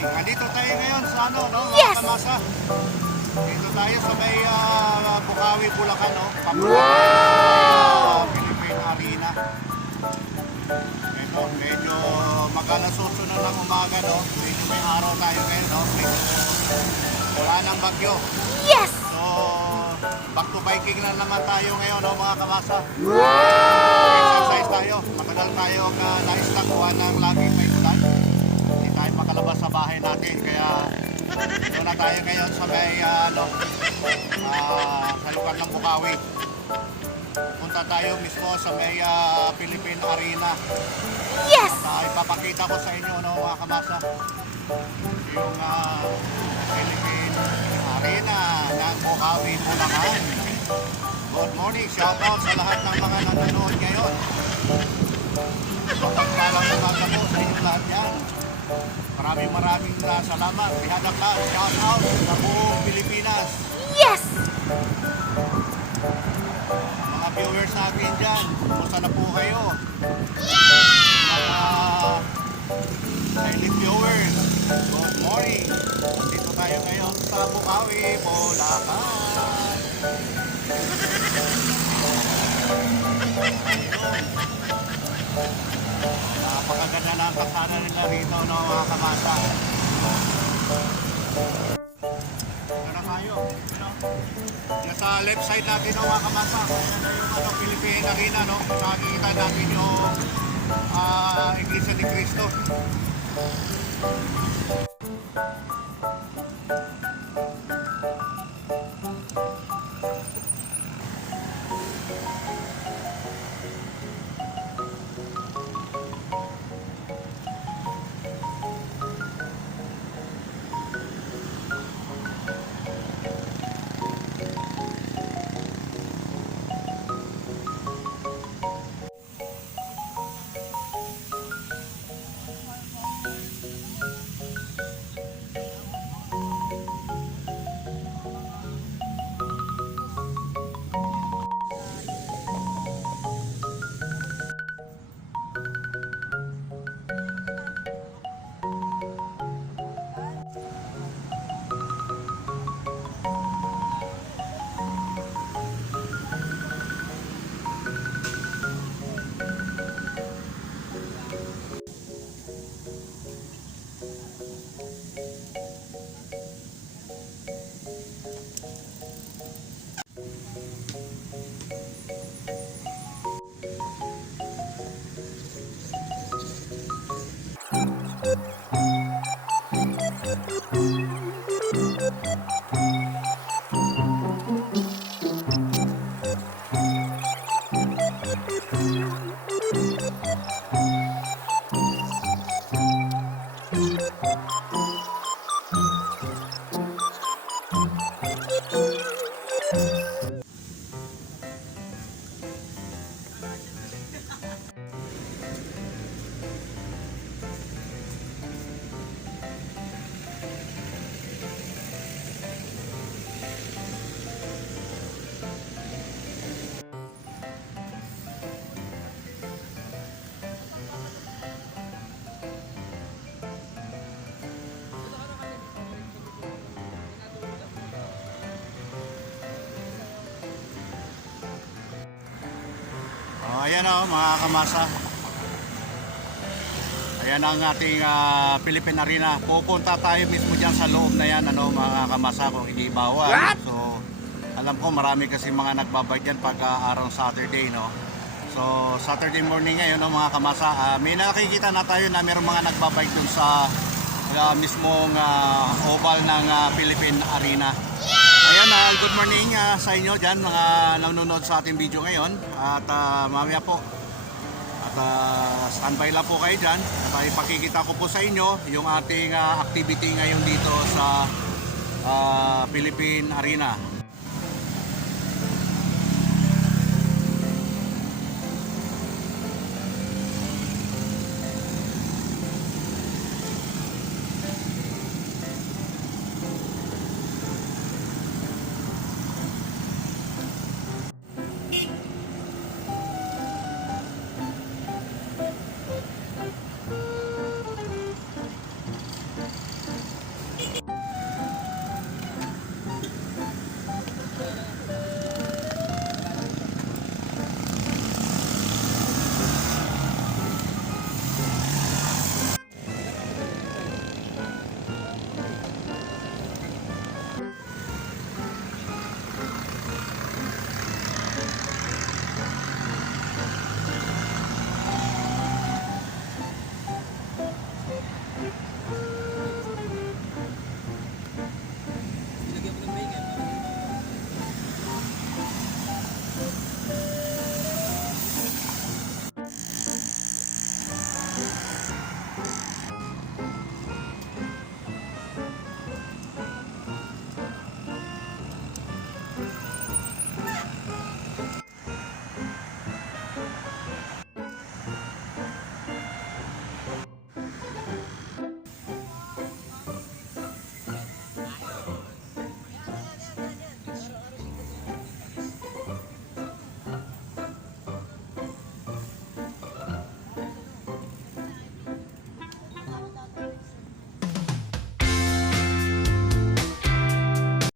Nandito tayo ngayon sa ano, no? Mga Yes! kamasa. Dito tayo sa may Bukawi, Bulacan, no? Philippine Arena. Ito, medyo mag-alas-8 na ng umaga, no? Medyo may araw tayo ngayon, no? Wala ng bagyo. Yes! So, back to biking na naman tayo ngayon, no, mga kamasa. Exercise tayo. Matagal tayo naistakuan ng laging may ulan. Hindi tayo makalabas sa bahay natin. Kaya, doon na tayo ngayon sa may, sa lugar ng Bukawi. Punta tayo mismo sa may Philippine Arena. Yes! At ipapakita ko sa inyo, no, mga kamasa, yung Philippine Arena ng Bukawi, Bulacan. Good morning, shout out sa lahat ng mga nanonood ngayon. Pagpalang umaga po sa inyo lahat yan. Maraming salamat. Bihada ka, shout out sa buong Pilipinas. Yes! Mga viewers natin dyan, kumusta na po kayo? Mga silent viewers, good morning. Dito tayo ngayon sa Bukawi, Bulacan. Napakaganda na ang kasana nila rito, no, mga kamasa. Tara tayo. Yan sa left side natin, no, mga kamasa. Yan yung Philippine Arena, no. Nakikita natin yung Iglesia ni Cristo. Ayan o, mga kamasa. Ayan ang ating Philippine Arena. Pupunta tayo mismo dyan sa loob na yan, ano, mga kamasa, kung hindi bawal. So, alam ko marami kasi mga nagbabike dyan pag araw Saturday, no. So, Saturday morning ngayon, no, mga kamasa. May nakikita na tayo na mayroong mga nagbabike dun sa mismong oval ng Philippine Arena. Ayan, good morning sa inyo dyan, mga nanonood sa ating video ngayon. At mamaya po, at standby lang po kayo dyan. At ipakikita ko po sa inyo yung ating activity ngayon dito sa Philippine Arena.